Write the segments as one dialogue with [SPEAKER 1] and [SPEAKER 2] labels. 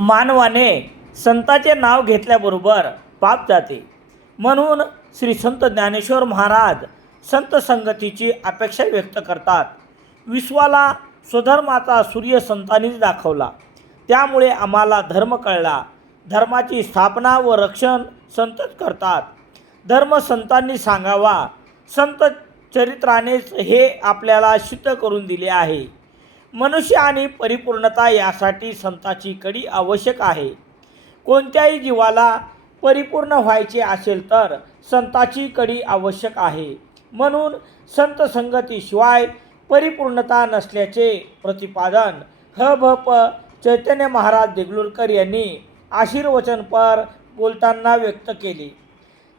[SPEAKER 1] मानवाने संताचे नाव घेतल्याबरोबर पाप जाते. म्हणून श्री संत ज्ञानेश्वर महाराज संत संगतीची अपेक्षा व्यक्त करतात. विश्वाला स्वधर्माचा सूर्य संतांनीच दाखवला. त्यामुळे आम्हाला धर्म कळला. धर्माची स्थापना व रक्षण संतच करतात. धर्म संतांनी सांगावा संत चरित्रानेच हे आपल्याला सिद्ध करून दिले आहे. मनुष्य आणि परिपूर्णता यासाठी संताची कडी आवश्यक आहे. कोणत्याही जीवाला परिपूर्ण व्हायचे असेल तर संताची कडी आवश्यक आहे. म्हणून संत संगतीशिवाय परिपूर्णता नसल्याचे प्रतिपादन ह भ प चैतन्य महाराज देगलूरकर यांनी आशीर्वचनपर बोलताना व्यक्त केले.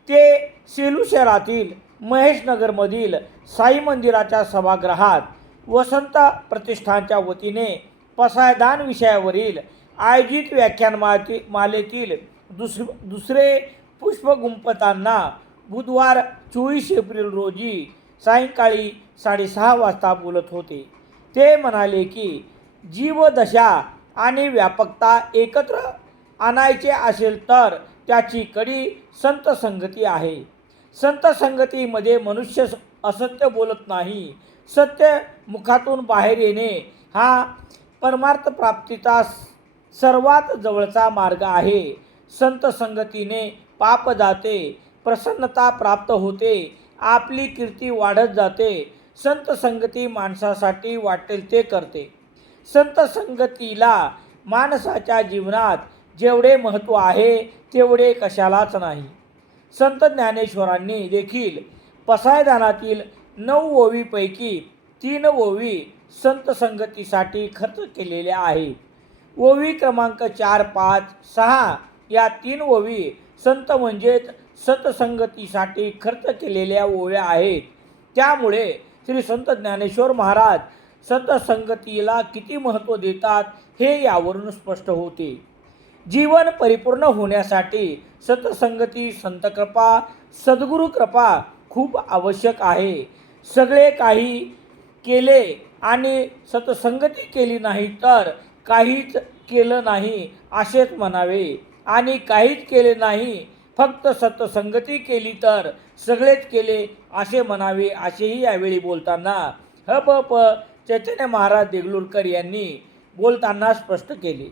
[SPEAKER 1] ते सेलू शहरातील महेशनगरमधील साई मंदिराच्या सभागृहात वसंत प्रतिष्ठानच्या वतीने पसायदान विषयावरील आयोजित व्याख्यानमाले मालेतील दुस दुसरे पुष्पगुंपतांना बुधवार चोवीस एप्रिल रोजी सायंकाळी साडेसहा वाजता बोलत होते. ते म्हणाले की जीवदशा आणि व्यापकता एकत्र आणायचे असेल तर त्याची कडी संत संगती आहे. संत संगतीमध्ये मनुष्य स- असत्य बोलत नाही सत्य मुखातून बाहेर येणे हा परमार्थ प्राप्तीचा सर्वात जवळचा मार्ग आहे. संत संगतीने पाप जाते प्रसन्नता प्राप्त होते. आपली कीर्ती वाढत जाते. संत संगती माणसासाठी वाटेल ते करते. संत संगतीला माणसाच्या जीवनात जेवढे महत्त्व आहे तेवढे कशालाच नाही. संत ज्ञानेश्वरांनी देखील पसायदानातील नऊ ओवीपैकी तीन ओवी संत संगतीसाठी खर्च केलेल्या आहेत. ओवी क्रमांक चार पाच सहा या तीन ओवी संत म्हणजेच सतसंगतीसाठी खर्च केलेल्या ओव्या आहेत. त्यामुळे श्री संत ज्ञानेश्वर महाराज संत संगतीला किती महत्त्व देतात हे यावरून स्पष्ट होते. जीवन परिपूर्ण होण्यासाठी सतसंगती संतकृपा सद्गुरू कृपा खूप आवश्यक आहे. सगळे काही केले आणि सतसंगती केली नाही तर काहीच केलं नाही असेच म्हणावे. आणि काहीच केले नाही फक्त सतसंगती केली तर सगळेच केले असे म्हणावे असेही यावेळी बोलताना ह प प चैतन्य महाराज देगलूरकर यांनी बोलताना स्पष्ट केले.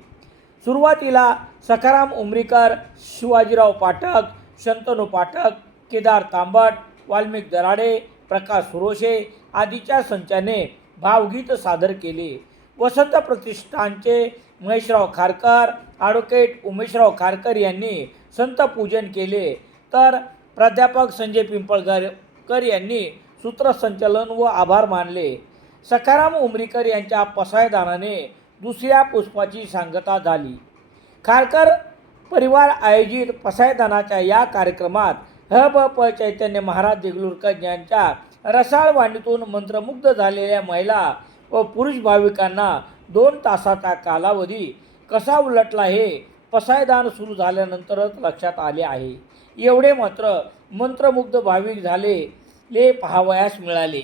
[SPEAKER 1] सुरुवातीला सखाराम उमरीकर शिवाजीराव पाठक शंतनू पाठक केदार तांबट वाल्मिक दराडे प्रकाश सुरोशे आदीच्या संचाने भावगीत सादर केले. वसंत प्रतिष्ठानचे महेशराव खारकर ॲडव्होकेट उमेशराव खारकर यांनी संत पूजन केले. तर प्राध्यापक संजय पिंपळकर यांनी सूत्रसंचलन व आभार मानले. सखाराम उमरीकर यांच्या पसायदानाने दुसऱ्या पुष्पाची सांगता झाली. खारकर परिवार आयोजित पसायदानाच्या या कार्यक्रमात ह ब प चैतन्य महाराज देगलूरकर यांच्या रसाळ वाणीतून मंत्रमुग्ध झालेल्या महिला व पुरुष भाविकांना दोन तासाचा कालावधी कसा उलटला हे पसायदान सुरू झाल्यानंतरच लक्षात आले आहे. एवढे मात्र मंत्रमुग्ध भाविक झाले ले पाहावयास मिळाले.